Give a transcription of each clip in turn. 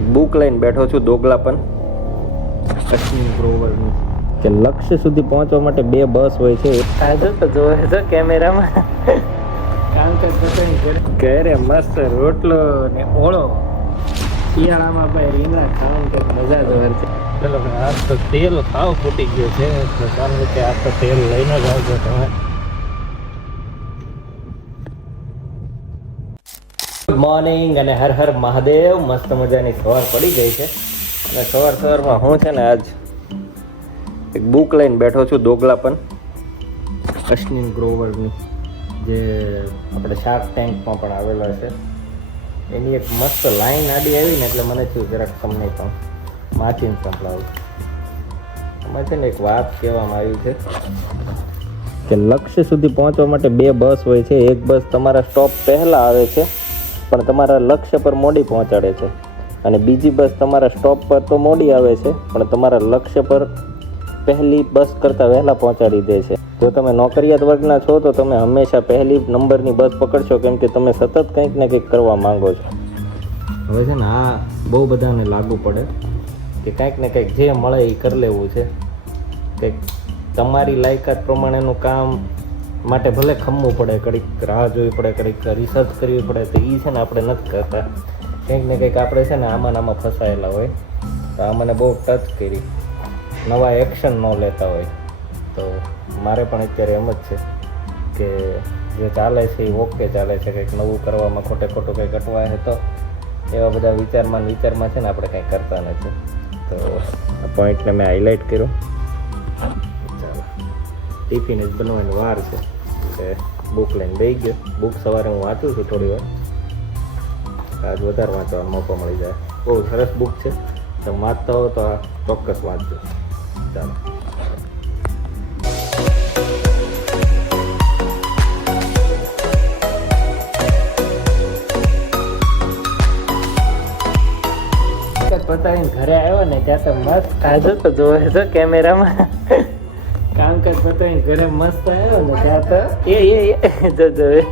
એક બુક લઈને બેઠો છું દોગલાપન કશ્મીર ગ્રોવરની કે લક્ષ્ય સુધી પહોંચવા માટે 2 બસ હોય છે. આજે તો જોવે છે કેમેરામાં કામ ઘરે મસ્ત રોટલો ને ઓળો શિયાળામાં ભાઈ રીંગણા ખાવાની કંઈક મજા જ હોય છે. ચલો આજ તો તેલ સાવ ફૂટી ગયું છે તો ચાલો કે આજ તો તેલ લઈને જ આવજો તમે. ગુડ મોર્નિંગ અને હર હર મહાદેવ. મસ્ત મજાની સવાર પડી ગઈ છે અને સવારમાં હું છે ને આજ એક બુક લઈને બેઠો છું દોગલાપન કશ્મીર ગ્રોવરની જે આપણે શાર્ક ટેન્કમાં પણ આવેલા છે. એની એક મસ્ત લાઈન આડી આવી ને એટલે મને થયું જરાક તમને પણ વાંચીને સંભળાવું. એમાં છે ને એક વાત કહેવામાં આવી છે કે લક્ષ્ય સુધી પહોંચવા માટે 2 બસ હોય છે. એક બસ તમારા સ્ટોપ પહેલાં આવે છે પણ તમારા લક્ષ્ય પર મોડી પહોંચાડે છે અને બીજી બસ તમારા સ્ટોપ પર તો મોડી આવે છે પણ તમારા લક્ષ્ય પર પહેલી બસ કરતાં વહેલા પહોંચાડી દે છે. જો તમે નોકરિયાત વર્ગના છો તો તમે હંમેશા પહેલી નંબરની બસ પકડશો કેમ કે તમે સતત કંઈક ને કંઈક કરવા માંગો છો. હવે છે ને આ બહુ બધાને લાગુ પડે કે કંઈક ને કંઈક જે મળે એ કરી લેવું છે. કંઈક તમારી લાયકાત પ્રમાણેનું કામ માટે ભલે ખમવું પડે, કડીક રાહ જોવી પડે, કડીક રિસર્ચ કરવી પડે, તો એ છે ને આપણે નથી કરતા. કંઈક ને કંઈક આપણે છે ને આમાં ફસાયેલા હોય તો આ મને બહુ ટચ કરી. નવા એક્શન ન લેતા હોય તો મારે પણ અત્યારે એમ જ છે કે જે ચાલે છે એ ઓકે ચાલે છે. કંઈક નવું કરવામાં ખોટે ખોટું કંઈક અટવાય તો એવા બધા વિચારમાં છે ને આપણે કંઈ કરતા નથી. તો આ પોઈન્ટને મેં હાઇલાઇટ કર્યો. ચાલો ટિફિન જ બનવાની વાર છે એટલે બુક લઈને બેસી ગયો. બુક સવારે હું વાંચું છું થોડી વાર, આજ વધારે વાંચવાનો મોકો મળી જાય. બહુ સરસ બુક છે, તમે વાંચતા હો તો આ ચોક્કસ વાંચજો. ચાલો પતાવીને ઘરે આવ્યો ને ત્યાં તો મસ્ત આજે તો જોવે છે કેમેરામાં કામકાજ પતાવીને ઘરે મસ્ત આવ્યો ને ત્યાં તો જોવે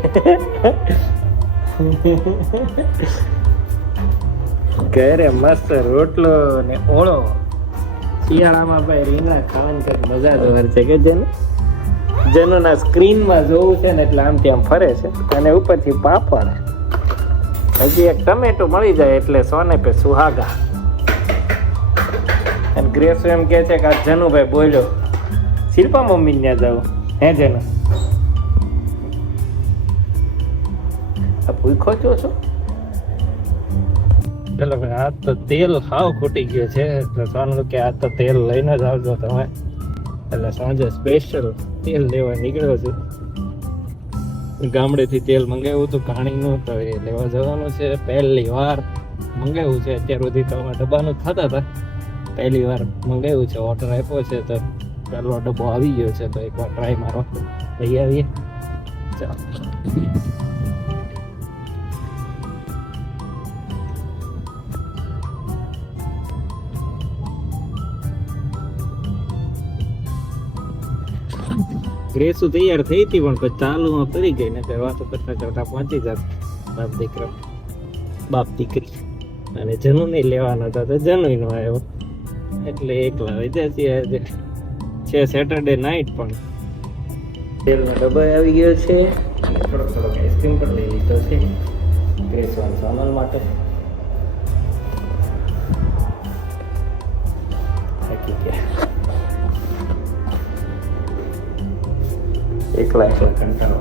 ઘરે મસ્ત રોટલો ને ઓળો શિયાળામાં ભાઈ રીંગણા ખાવાની કંઈક મજા જ હોય છે કે જેનું ના સ્ક્રીનમાં જોવું છે ને એટલે આમથી આમ ફરે છે. અને ઉપરથી પાપડ, હજી એક ટમેટું મળી જાય એટલે સોને પે સુહાગા. અને ગ્રેસ એમ કહે છે કે આ જનુભાઈ બોલ્યો શિલ્પા મમ્મી ત્યાં જાવ હે જનુ આ ભૂખો છો છો. ચલો ભાઈ આજ તો તેલ સાવ ખૂટી ગયું છે તો સોનું કે આજ તો તેલ લઈને જ આવજો તમે. એટલે સાંજે સ્પેશિયલ તેલ લેવા નીકળ્યો છું. ગામડેથી તેલ મંગાવ્યું હતું ઘાણીનું તો એ લેવા જવાનું છે. પહેલી વાર મંગાવ્યું છે, અત્યાર સુધી તો આમાં ડબ્બાનું થતા હતા. પહેલી વાર મંગાવ્યું છે, ઓર્ડર આપ્યો છે તો પહેલો ડબ્બો આવી ગયો છે તો એકવાર ટ્રાય મારો લઈ આવીએ. ચાલો ગ્રેસુ તૈયાર થઈ હતી પણ પછી ચાલુમાં ફરી ગઈ ને વાતો કરતા પહોંચી જાત બાપ દીકરી. અને જનુ નહીં લેવાનો હતા તો જનુ નો આવ્યો એટલે એકલા વૈદ્યા આજે છે સેટરડે નાઇટ. પણ તેલનો ડબ્બો આવી ગયો છે અને થોડોક આઈસ્ક્રીમ પણ લઈ લીધો છે ગ્રેસવાન સામાન માટે. થાકી ગયા એકલા કંટાળો.